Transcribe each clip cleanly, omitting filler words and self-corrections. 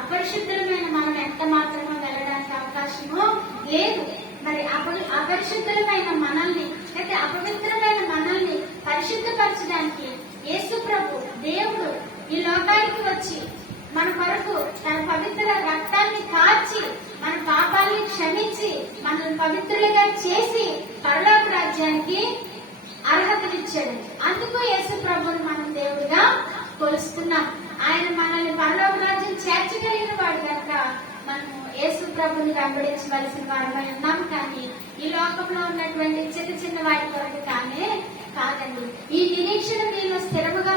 అపరిశుద్ధులమైన మనం ఎంత మాత్రమే వెళ్ళడానికి అవకాశమో లేదు. మరి అపరిశుద్ధులమైన మనల్ని అయితే అపవిత్రమైన మనల్ని పరిశుద్ధపరచడానికి యేసు ప్రభు దేవుడు ఈ లోకానికి వచ్చి మన కొరకు తన పవిత్ర రక్తాన్ని కార్చి మన పాపాలని క్షమించి మనల్ని పవిత్రులుగా చేసి పరలోక రాజ్యానికి అర్హతనిచ్చాడు. అందుకు యేసు ప్రభుని మనం దేవుడిగా కొలుస్తున్నాం. ఆయన మనల్ని పరలోక రాజ్యం చేర్చగలిగిన వాడు కనుక మనము యేసు ప్రభుని వెంబడించవలసిన వారమై ఉన్నాం. కానీ ఈ లోకంలో ఉన్నటువంటి చిన్న చిన్న వాటి కొరకు కాదండి. ఈ నిరీక్షణ మీలో స్థిరముగా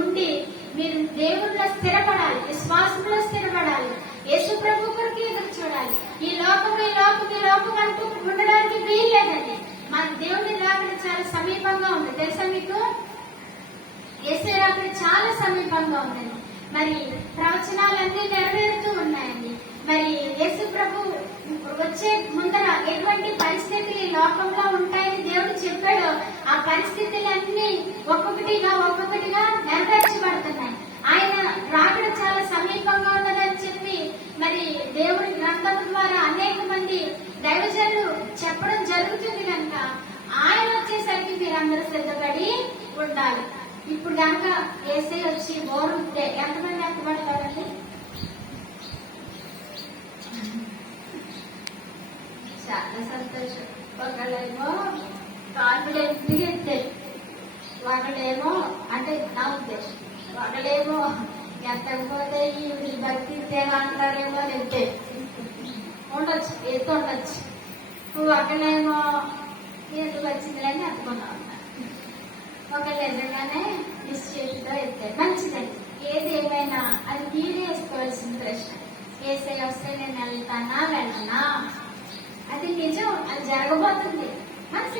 ఉండి మీరు దేవుడిలో స్థిరపడాలి, విశ్వాసంలో స్థిరపడాలి, యేసు ప్రభు కొరకు ఎదురు చూడాలి. ఈ లోకం అంటూ ఉండడానికి వీల్లేదండి. మన దేవుడి రాకడ చాలా సమీపంగా ఉంది. తెలుసా మీకు? యేసు రాకడ చాలా సమీపంగా ఉందండి. మరి ప్రవచనాలన్నీ నెరవేరుతూ ఉన్నాయండి. మరి యేసు ప్రభు వచ్చే ముందర ఎటువంటి పరిస్థితులు ఈ లోకంలో ఉంటాయని దేవుడు చెప్పాడో ఆ పరిస్థితులన్నీ ఒక్కొక్కటిగా నెరవేర్చబడుతున్నాయి. ఆయన రాకడ చాలా సమీపంగా ఉన్నదని చెప్పి మరి దేవుడి గ్రంథం ద్వారా అనేక మంది దైవజనులు చెప్పడం జరుగుతుంది కనుక ఆయన వచ్చేసరికి మీరందరూ సిద్ధపడి ఉండాలి. ఇప్పుడు కనుక యేసే వచ్చి బోరుంటే ఎంతమంది ఎత్తబడతారండి? చాలా సంతోషం. ఒకళ్ళేమో కాన్ఫిడెన్స్ ఎత్తారు, ఒకళ్ళేమో అంటే నా ఉద్దేశం, ఒకళ్ళేమో ఎత్తకపోతే ఈ భక్తి అంటారేమో ఎత్తే ఉండొచ్చు, ఎత్తు ఉండొచ్చు. ఒకళ్ళేమో ఎందుకు వచ్చిందని ఎత్తుకున్నా ఉన్నారు. ఒకళ్ళు నిజంగానే నిశ్చయితో ఎత్తారు. మంచిదండి. ఏది ఏమైనా అది మీరే వేసుకోవాల్సిన ప్రశ్న. ఏసై వస్తే నేను వెళ్తానా వెళ్ళనా? అది నిజం, అది జరగబోతుంది. మనం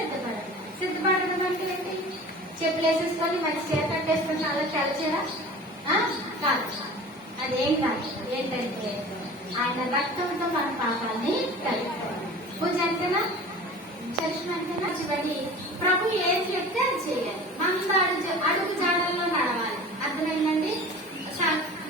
సిద్ధపడడం అంటే ఏంటి? చెప్పులు వేసేసుకొని మంచి చీర కట్టేసుకొని అలా తెలచేరా? కాదు, అదేం కాదు. ఏంటంటే ఆయన రక్తంతో మన పాపాన్ని కలుపుకోవాలి. పూజ అంతేనా, చర్చం అంతేనా? చివరి ప్రభు ఏది చెప్తే అది చేయాలి. మంద అడుగు జాడల్లో నడవాలి. అర్థమైందండి?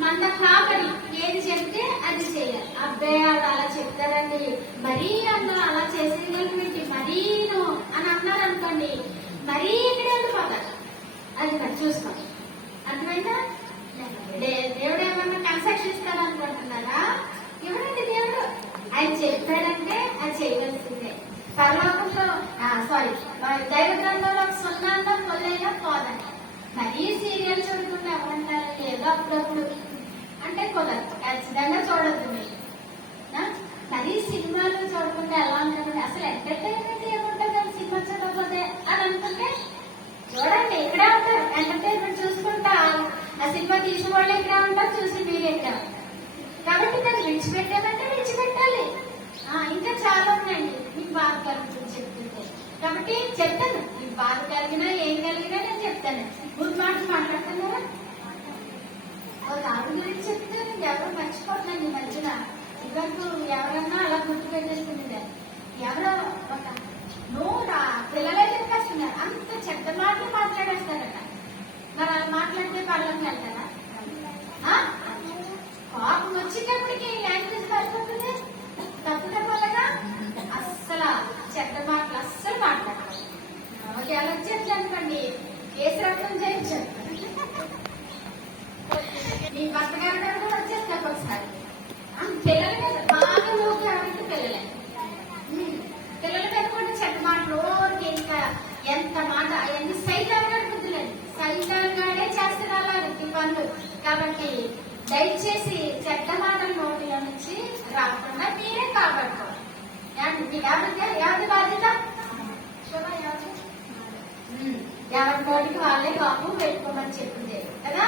మంద కాపరి ఏది చెప్తే అది చేయాలి. అబ్బాయి అలా చెప్తారండి, మరీ అందరూ అలా చేసేయగలిగి మరీను అని అన్నారు అనుకోండి, మరీ ఇక్కడ వెళ్ళిపోతారు. అది మరి చూస్తాం. అర్థమైందా? దేవుడు ఏమన్నా కన్సెషన్ ఇస్తాడు అనుకుంటున్నారా? ఎవరండి దేవుడు? ఆయన చెప్పాడంటే అది చేయవలసిందే. పరలోకంలో దైవ గ్రంథంలో సున్నాంగా పొల్లైనా పోదండి. మరీ సీరియల్ చూడకుండా ఎవరంటారు ఏదో అప్పుడప్పుడు అంటే కుదరదు. ఖచ్చితంగా చూడద్దు మీరు. మరీ సినిమాలు చూడకుండా ఎలా ఉంటుంది? అసలు ఎంటర్టైన్మెంట్ ఏముంటుంది సినిమా చూడకపోతే అని అనుకుంటే చూడండి, ఇక్కడే ఉంటారు. ఎంటర్టైన్మెంట్ చూసుకుంటా ఆ సినిమా తీసిన వాళ్ళు ఇక్కడే ఉంటారు, చూసి మీరు ఎక్కారు. కాబట్టి దాన్ని విడిచిపెట్టాలంటే విడిచిపెట్టాలి. ఇంకా చాలా ఉన్నాయండి మీకు బాధ కలుగుతుంది చెప్తుంటే. కాబట్టి చెప్తాను, మీకు బాధ కలిగినా ఏం కలిగినా నేను చెప్తాను. ముందు మాటలు మాట్లాడుతున్నారా? ఒక ఆవిడ గురించి చెప్తే ఎవరో మర్చిపోతున్నాను ఈ మధ్యన. ఇవరకు ఎవరన్నా అలా గుర్తు పెట్టేస్తుంది. ఎవరో ఒక నూరా పిల్లలే చెప్పేస్తున్నారు, అంత చెడ్డ మాటలు మాట్లాడేస్తారట. మరి అలా మాట్లాడితే పళ్ళకి వెళ్తారా? కోపం వచ్చేటప్పటికి లాంగ్వేజ్ పడిపోతుంది. తప్పుగా అస్సలు చెడ్డ మాటలు అస్సలు మాట్లాడాలి. ఎలా వచ్చేట్లు అనుకోండి, కేసు రక్తం చేయించారు. ఈ భర్తగారు కూడా వచ్చేస్తా ఒకసారి. పిల్లల మీద బాగా లోకి ఎవరికి పిల్లల మీద కూడా చెడ్డ మాటలు ఇంకా ఎంత మాట అవన్నీ సైతాన్ గారి బుద్ధులేదు. సైతాన్ గారే చేస్తారు అలా పనులు. కాబట్టి దయచేసి చెడ్డ మాటల నోటిలో నుంచి రాకుండా మీరే కాపాడుకోవాలి. ఎవరి బాధ్యత? ఎవరి నోటికి వాళ్ళే కాపు పెట్టుకోమని చెప్పింది కదా.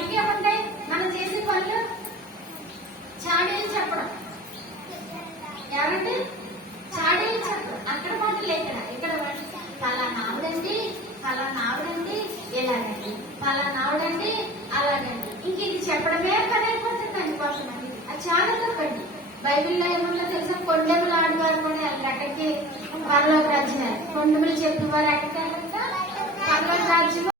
ఇంకేముంటాయి మనం చేసే పనులు? చాడీలు చెప్పడం. ఎవరంటే చాడీలు చెప్పడం. అక్కడ మాటలు ఇక్కడ పలానావుడండి ఇలాగండి, పలానావుడండి అలాగండి. ఇంక ఇది చెప్పడమే పదైపోతుంది కొంతమంది. అది చాలా తప్పండి. బైబిల్లో ఏమన్నా తెలుసా? కొండెములు ఆడవారు కూడా ఎక్కడికి పరలోక రాజ్యం. కొండెములు చెప్పిన వారు ఎక్కడికి పరలోక రాజ్యం